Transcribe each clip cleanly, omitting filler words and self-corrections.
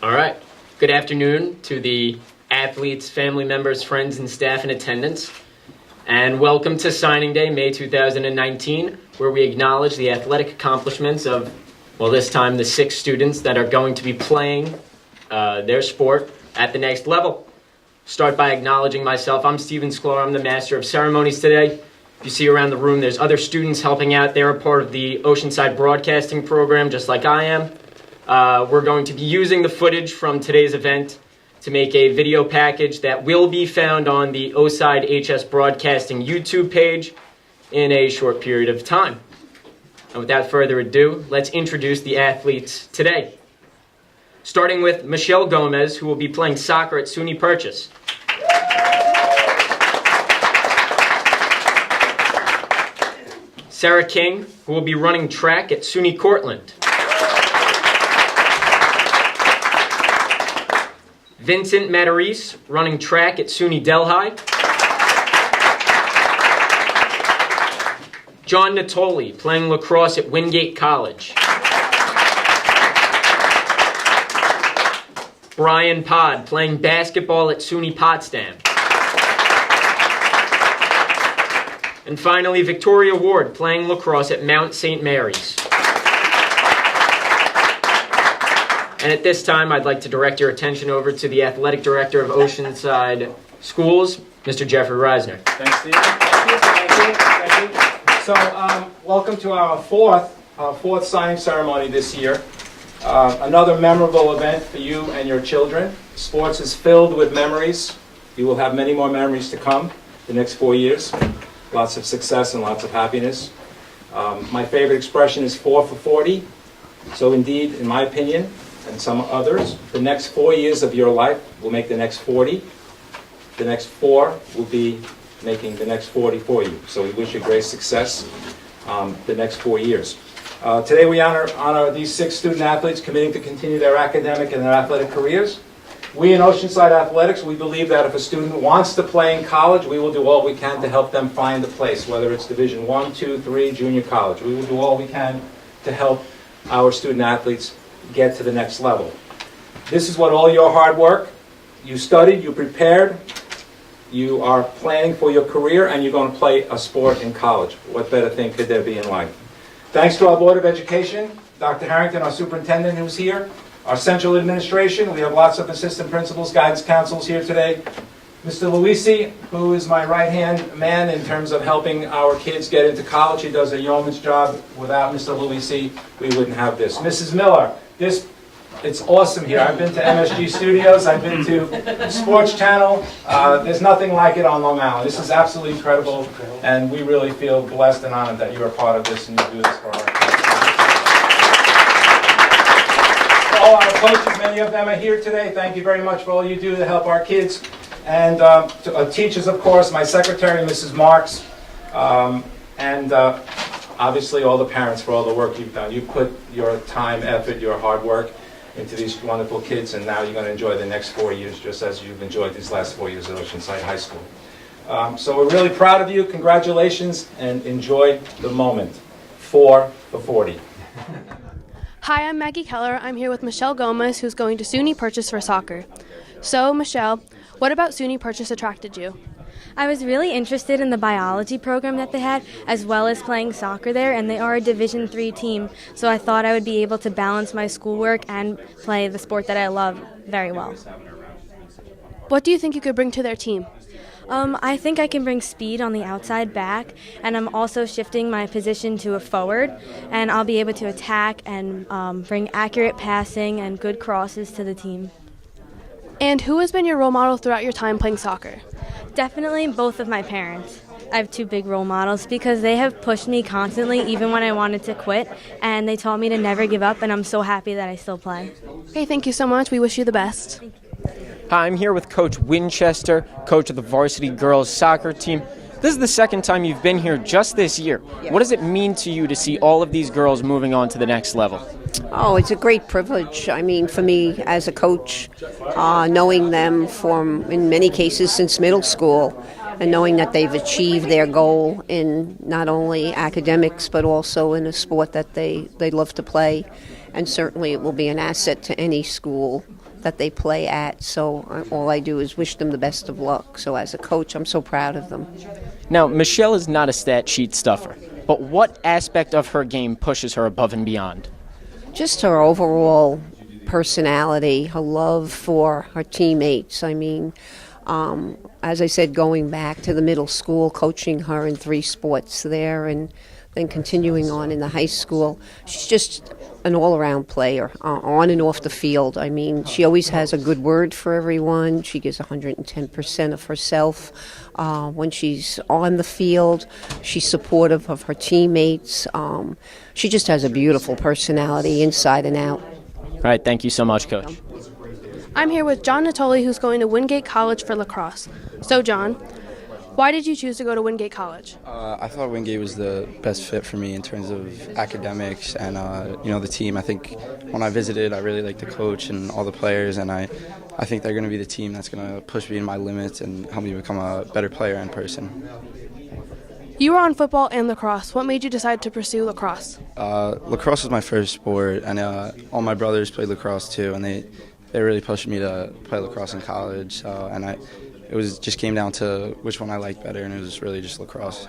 All right. Good afternoon to the athletes, family members, friends, and staff in attendance. And welcome to Signing Day, May 2019, where we acknowledge the athletic accomplishments of, well, this time the 6 students that are going to be playing their sport at the next level. Start by acknowledging myself. I'm Stephen Sklar. I'm the Master of Ceremonies today. If you see around the room, there's other students helping out. They're a part of the Oceanside broadcasting program, just like I am. We're going to be using the footage from today's event to make a video package that will be found on the Oceanside HS Broadcasting YouTube page in a short period of time. And without further ado, let's introduce the athletes today. Starting with Michelle Gomez, who will be playing soccer at SUNY Purchase. Sera King, who will be running track at SUNY Cortland. Vincent Matarese, running track at SUNY Delhi. John Natoli, playing lacrosse at Wingate College. Brian Pod, playing basketball at SUNY Potsdam. And finally, Victoria Ward, playing lacrosse at Mount St. Mary's. And at this time, I'd like to direct your attention over to the Athletic Director of Oceanside Schools, Mr. Jeffrey Reisner. Thanks, Steve. Thank you. So, welcome to our fourth signing ceremony this year. Another memorable event for you and your children. Sports is filled with memories. You will have many more memories to come the next 4 years. Lots of success and lots of happiness. My favorite expression is 4 for 40. So indeed, in my opinion, and some others, the next 4 years of your life will make the next 40. The next 4 will be making the next 40 for you. So we wish you great success the next 4 years. Today we honor these 6 student athletes committing to continue their academic and their athletic careers. We in Oceanside Athletics, we believe that if a student wants to play in college, we will do all we can to help them find a place, whether it's Division 1, 2, 3, junior college. We will do all we can to help our student athletes get to the next level. This is what all your hard work, you studied, you prepared, you are planning for your career, and you're going to play a sport in college. What better thing could there be in life? Thanks to our Board of Education, Dr. Harrington, our superintendent who's here, our central administration, we have lots of assistant principals, guidance counselors here today. Mr. Luisi, who is my right-hand man in terms of helping our kids get into college. He does a yeoman's job. Without Mr. Luisi, we wouldn't have this. Mrs. Miller, it's awesome here. I've been to MSG Studios. I've been to Sports Channel. There's nothing like it on Long Island. This is absolutely incredible, and we really feel blessed and honored that you're a part of this and you do this for our kids. All our coaches, many of them are here today. Thank you very much for all you do to help our kids. And to teachers, of course, my secretary, Mrs. Marks, and obviously all the parents for all the work you've done. You put your time, effort, your hard work into these wonderful kids, and now you're going to enjoy the next 4 years just as you've enjoyed these last 4 years at Oceanside High School. So we're really proud of you. Congratulations, and enjoy the moment. 4 for 40. Hi, I'm Maggie Keller. I'm here with Michelle Gomez, who's going to SUNY Purchase for soccer. So, Michelle, what about SUNY Purchase attracted you? I was really interested in the biology program that they had, as well as playing soccer there, and they are a Division III team, so I thought I would be able to balance my schoolwork and play the sport that I love very well. What do you think you could bring to their team? I think I can bring speed on the outside back, and I'm also shifting my position to a forward, and I'll be able to attack and bring accurate passing and good crosses to the team. And who has been your role model throughout your time playing soccer? Definitely both of my parents. I have 2 big role models because they have pushed me constantly even when I wanted to quit, and they taught me to never give up, and I'm so happy that I still play. Okay, thank you so much. We wish you the best. Hi, I'm here with Coach Winchester, coach of the Varsity girls soccer team. This is the second time you've been here just this year. What does it mean to you to see all of these girls moving on to the next level? Oh, it's a great privilege. I mean, for me as a coach, knowing them from, in many cases, since middle school, and knowing that they've achieved their goal in not only academics, but also in a sport that they love to play. And certainly it will be an asset to any school that they play at. So all I do is wish them the best of luck. So as a coach, I'm so proud of them. Now, Michelle is not a stat sheet stuffer, but what aspect of her game pushes her above and beyond? Just her overall personality, her love for her teammates. I mean, as I said, going back to the middle school, coaching her in 3 sports there, and then continuing on in the high school. She's just an all-around player, on and off the field. I mean, she always has a good word for everyone. She gives 110% of herself when she's on the field. She's supportive of her teammates. She just has a beautiful personality inside and out. All right, thank you so much, Coach. I'm here with John Natoli, who's going to Wingate College for lacrosse. So, John, why did you choose to go to Wingate College? I thought Wingate was the best fit for me in terms of academics and the team. I think when I visited, I really liked the coach and all the players, and I think they're going to be the team that's going to push me in my limits and help me become a better player in person. You were on football and lacrosse. What made you decide to pursue lacrosse? Lacrosse was my first sport, and all my brothers played lacrosse too, and they really pushed me to play lacrosse in college. It just came down to which one I liked better, and it was really just lacrosse.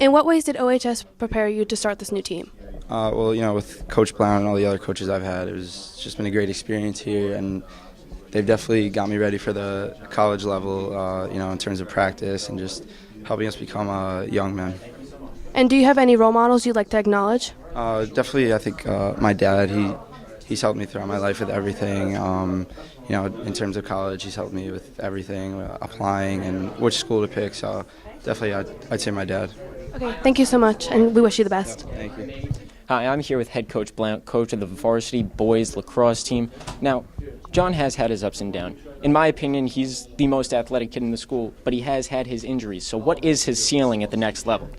In what ways did OHS prepare you to start this new team? With Coach Brown and all the other coaches I've had, it's just been a great experience here, and they've definitely got me ready for the college level, in terms of practice and just helping us become young men. And do you have any role models you'd like to acknowledge? Definitely, I think my dad, he's helped me throughout my life with everything. In terms of college, he's helped me with everything, applying and which school to pick. So definitely, I'd say my dad. Okay, thank you so much, and we wish you the best. Thank you. Hi, I'm here with head coach Blount, coach of the Varsity boys lacrosse team. Now, John has had his ups and downs. In my opinion, he's the most athletic kid in the school, but he has had his injuries. So what is his ceiling at the next level?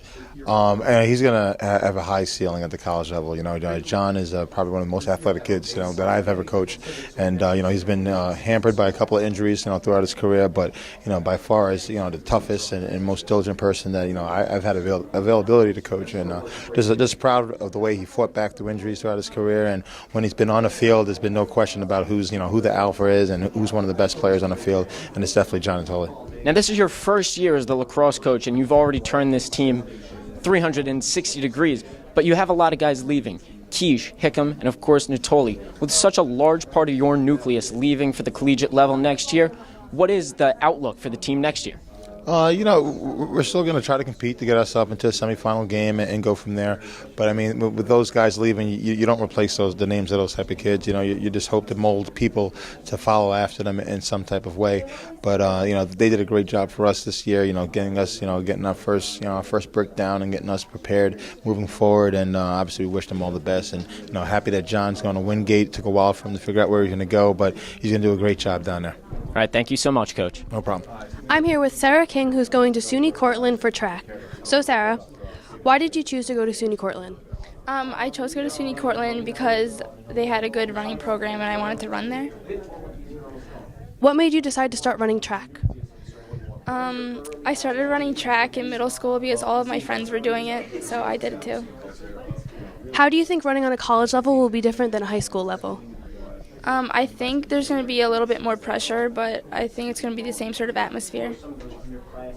And he's going to have a high ceiling at the college level. John is probably one of the most athletic kids, that I've ever coached. And, he's been hampered by a couple of injuries, throughout his career. But, by far as, the toughest and most diligent person that, I've had availability to coach. And just proud of the way he fought back through injuries throughout his career. And when he's been on the field, there's been no question about who the alpha is and who's one of the best players on the field. And it's definitely John Natoli. Now, this is your first year as the lacrosse coach, and you've already turned this team 360 degrees, but you have a lot of guys leaving. Quiche, Hickam, and of course Natoli. With such a large part of your nucleus leaving for the collegiate level next year, what is the outlook for the team next year? We're still going to try to compete to get us up into a semifinal game and go from there. But, I mean, with those guys leaving, you don't replace the names of those type of kids. You just hope to mold people to follow after them in some type of way. But, they did a great job for us this year, getting us, getting our first brick down and getting us prepared moving forward. And obviously we wish them all the best. And, happy that John's going to Wingate. It took a while for him to figure out where he's going to go, but he's going to do a great job down there. All right, thank you so much, Coach. No problem. I'm here with Sera King, who's going to SUNY Cortland for track. So, Sarah, why did you choose to go to SUNY Cortland? I chose to go to SUNY Cortland because they had a good running program and I wanted to run there. What made you decide to start running track? I started running track in middle school because all of my friends were doing it, so I did it too. How do you think running on a college level will be different than a high school level? I think there's going to be a little bit more pressure, but I think it's going to be the same sort of atmosphere.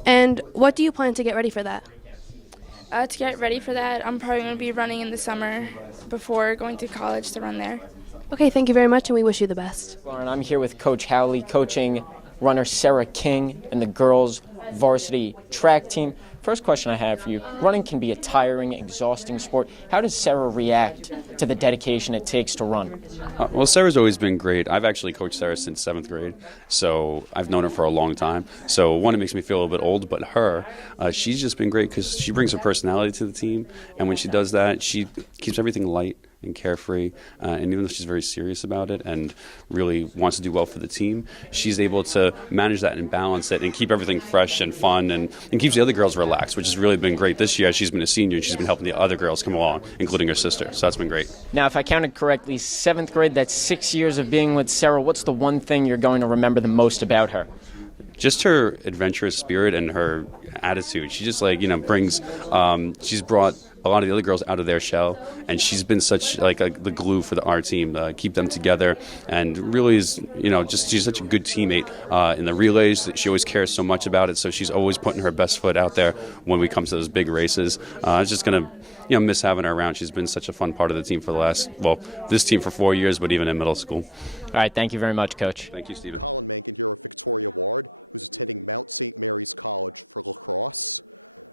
And what do you plan to get ready for that? To get ready for that, I'm probably going to be running in the summer before going to college to run there. Okay, thank you very much, and we wish you the best. Lauren, I'm here with Coach Howley, coaching runner Sera King and the girls' varsity track team. First question I have for you, running can be a tiring, exhausting sport. How does Sera react to the dedication it takes to run? Well, Sera's always been great. I've actually coached Sera since 7th grade, so I've known her for a long time. So one, it makes me feel a little bit old, but she's just been great because she brings her personality to the team, and when she does that, she keeps everything light and carefree, and even though she's very serious about it and really wants to do well for the team, she's able to manage that and balance it and keep everything fresh and fun and keeps the other girls relaxed, which has really been great this year. She's been a senior and she's been helping the other girls come along, including her sister, so that's been great. Now, if I counted correctly, 7th grade, that's 6 years of being with Sera. What's the one thing you're going to remember the most about her? Just her adventurous spirit and her attitude. She just brings, she's brought a lot of the other girls out of their shell, and she's been such like the glue for our team, keep them together, and really is, just she's such a good teammate in the relays. She always cares so much about it, so she's always putting her best foot out there when we come to those big races. I was just gonna miss having her around. She's been such a fun part of the team for this team for 4 years, but even in middle school. All right, thank you very much, Coach. Thank you, Stephen. Colin Mankin here with Victoria Ward, who's attending Mount St. Mary's College for lacrosse.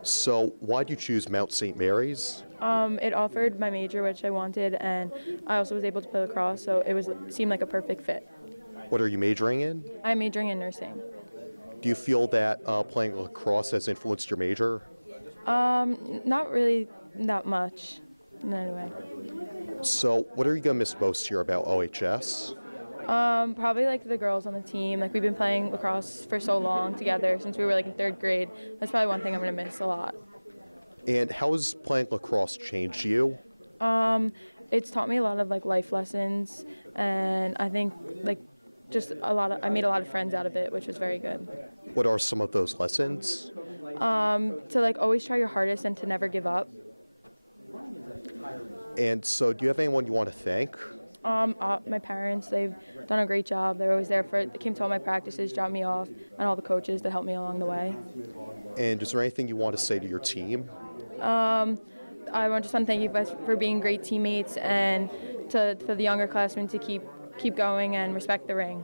So why did you choose Mount St. Mary's? It offered my major, which I wanted, and I also was able to play lacrosse, so it seemed like a perfect fit. What are you majoring in? I'm majoring in nursing. Do you feel that playing lacrosse has influenced your major? Not really that much, in any way. So what are you going to miss most here about OHS? Probably like the girls on the team. Like, we've been playing lacrosse for so long together since we were like in 3rd grade. That's probably one thing I'm going to miss a lot. And how has playing lacrosse changed you? It's taught me a lot of like life lessons, and I think like I made a lot of friends out of it, which was very good. What are some of those lessons? To like always try your hardest and to never give up. And so do you have anyone you want to thank? My parents, they've done a great job. They're always there they came to all my practices, dropped me off, and all the coaches that helped me along the way. And is there anything you want to say to your team? I just want to thank you guys for being great teammates, and for the younger classmen to keep going and respect the ring.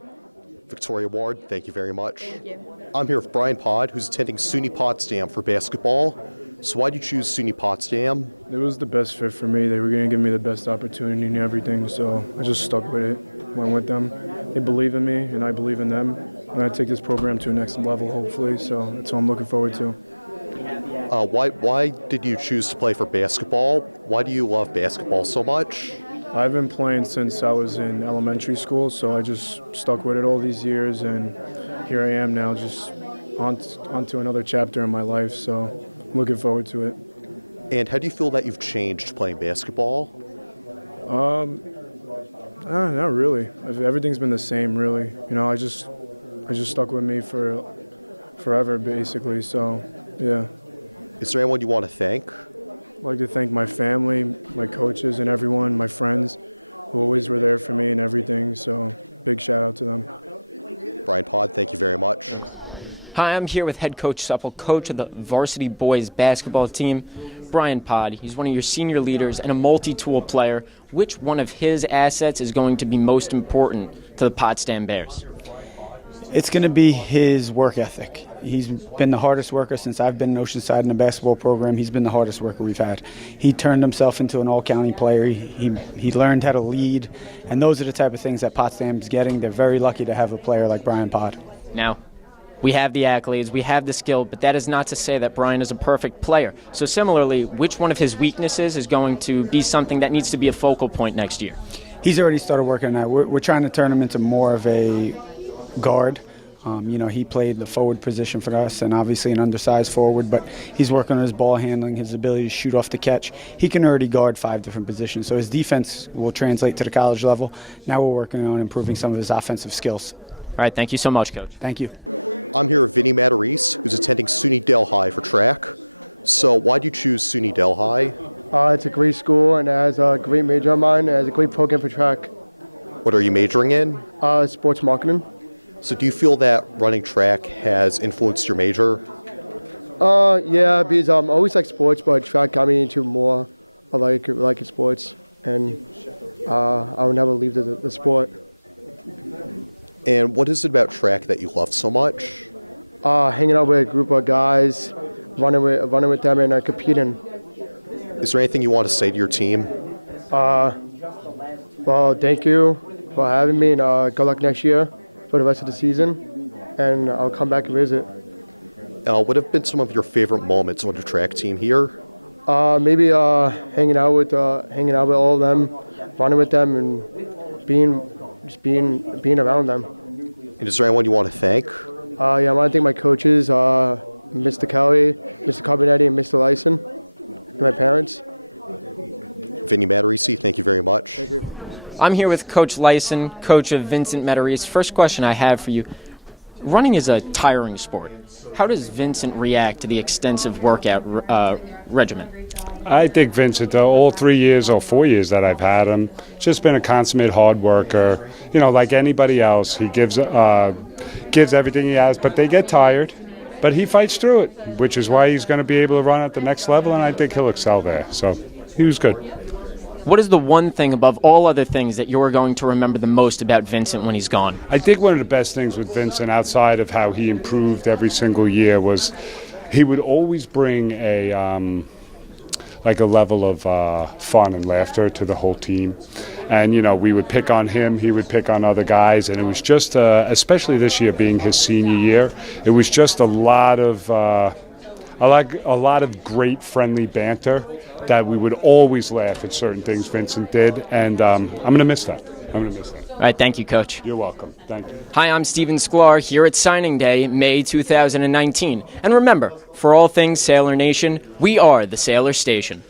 Victoria Ward, thank you very much. Thank you. I'm here with Brian Pod, who's attending SUNY Potsdam for basketball. So why did you choose SUNY Potsdam? It was the best fit for me. They were going to give me the best opportunity and everything, so I just stuck with it, went with them. They believe in me, and I believe in them. And I take this program to a next level, hopefully, so that's what I'm looking forward to. Why did you choose to play for basketball? Why do you love basketball so much? I've been playing since I was in elementary school, so I just stuck with it all these years, and here I am now, just on to another chapter in my life, so I'm looking forward to it. And how do you feel that you've changed playing basketball? Not really. Everything's been the same, really. I just stuck with me for forever, basically, so, yeah. Is there anyone you want to thank? I'd like to thank my family, my coaches, and everyone, my friends, who always were there for me and everything, so big shout out to them. Brian Pod, thank you very much. Thanks. Hi, I'm here with head coach Supple, coach of the Varsity boys basketball team, Brian Pod. He's one of your senior leaders and a multi-tool player. Which one of his assets is going to be most important to the Potsdam Bears? It's going to be his work ethic. He's been the hardest worker since I've been in Oceanside in the basketball program. He's been the hardest worker we've had. He turned himself into an all-county player. He learned how to lead, and those are the type of things that Potsdam's getting. They're very lucky to have a player like Brian Pod. Now, we have the accolades, we have the skill, but that is not to say that Brian is a perfect player. So similarly, which one of his weaknesses is going to be something that needs to be a focal point next year? He's already started working on that. We're trying to turn him into more of a guard. He played the forward position for us and obviously an undersized forward, but he's working on his ball handling, his ability to shoot off the catch. He can already guard 5 different positions, so his defense will translate to the college level. Now we're working on improving some of his offensive skills. All right, thank you so much, Coach. Thank you. I'm here with Vinny Matarese, who's attending SUNY Delhi for track. So why do you choose SUNY Delhi? It's a great school, and it has a great major of mine. It has a great program for track. What are you majoring in? Sports marketing. So do you feel that running track has influenced your major? Yeah, because I always like sports, but track got me into more of like sports, and I would never leave the sport. And what is it about track that you love so much? Hanging out with a group of guys, running with them, and competing. Is there anything you want to say to your team? Well, thank you for having me, and good luck next year for the rest of the season, and I'll come back and visit. What have been some of your favorite moments on the track team here? Maybe hanging out with all of them, running with them, and being around them. And is there anyone you want to thank? I want to thank my coaches, Mr. Kelly, Mr. Carbonetti, and Mr. Lyson, and my parents. Vinny Matarese, thank you very much. Thank you. I'm here with Coach Lyson, coach of Vincent Matarese. First question I have for you, running is a tiring sport. How does Vincent react to the extensive workout regimen? I think Vincent, all 3 years or 4 years that I've had him, just been a consummate hard worker. You know, like anybody else, he gives everything he has, but they get tired. But he fights through it, which is why he's going to be able to run at the next level, and I think he'll excel there. So he was good. What is the one thing above all other things that you're going to remember the most about Vincent when he's gone? I think one of the best things with Vincent, outside of how he improved every single year, was he would always bring a level of fun and laughter to the whole team. And, you know, we would pick on him, he would pick on other guys, and it was just, especially this year being his senior year, it was just a lot of great friendly banter that we would always laugh at certain things Vincent did, and I'm going to miss that. All right, thank you, Coach. You're welcome. Thank you. Hi, I'm Steven Sklar here at Signing Day, May 2019. And remember, for all things Sailor Nation, we are the Sailor Station.